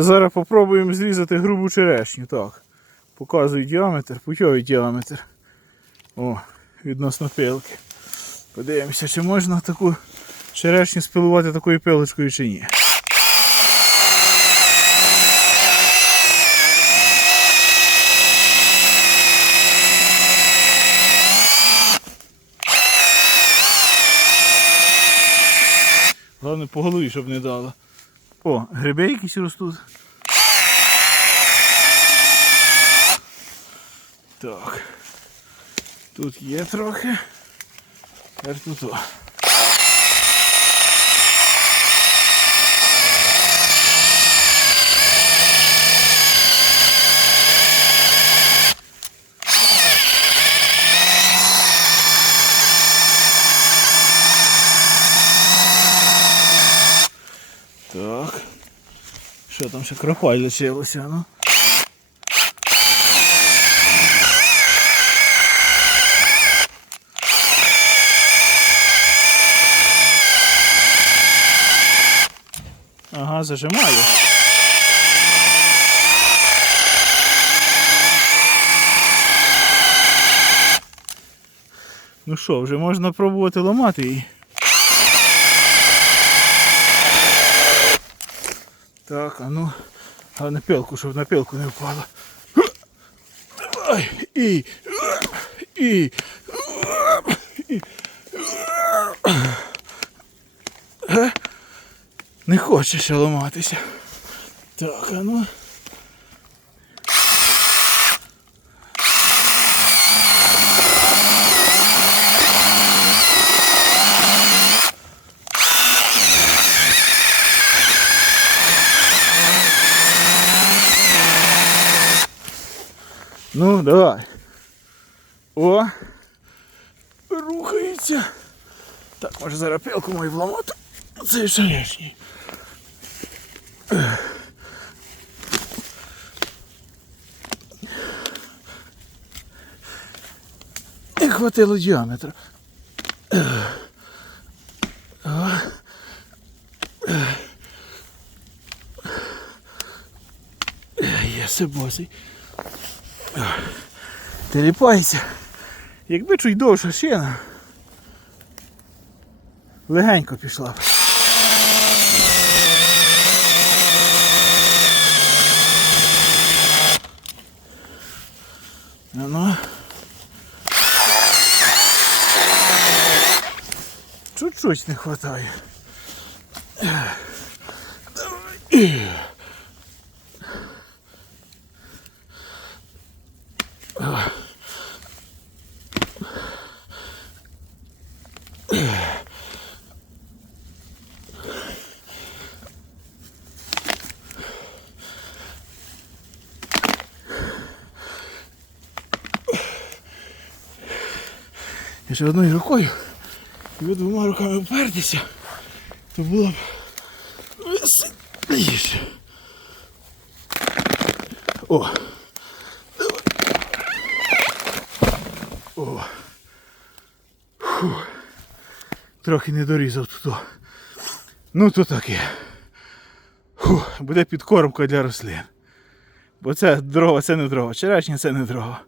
Зараз попробуємо зрізати грубу черешню. Так. Показую діаметр, путьовий діаметр. О, відносно пилки. Подивимося, чи можна таку черешню спилувати такою пилочкою чи ні. Головне по голові, щоб не дало. О, гриби якісь ростуть. Так. Тут є трохи. Тепер тут. Так. Що там ще кропаль лишилося, ну? Ага, зажимаю. Ну що, вже можна пробувати ламати її. Так, а ну, а на пилку, щоб на пілку не впало. Давай, і, і, і. Е? Не хочеш ламатися. Так, а ну. Ну, давай. О! Рухається. Так, може зараз пилку мою вламати. Це шарешній. Не хватило діаметру. Є сибосий. Теліпайся. Якби чуть довша шина. Легенько пішла. б. Ну. Чуть-чуть не хватає. Ще одною рукою і ви двома руками впертися, то було б веселіше. О! О! Фу. Трохи не дорізав тут. Ну то таке. Буде підкормка для рослин. Бо це дрова, це не дрова. Черешня це не дрова.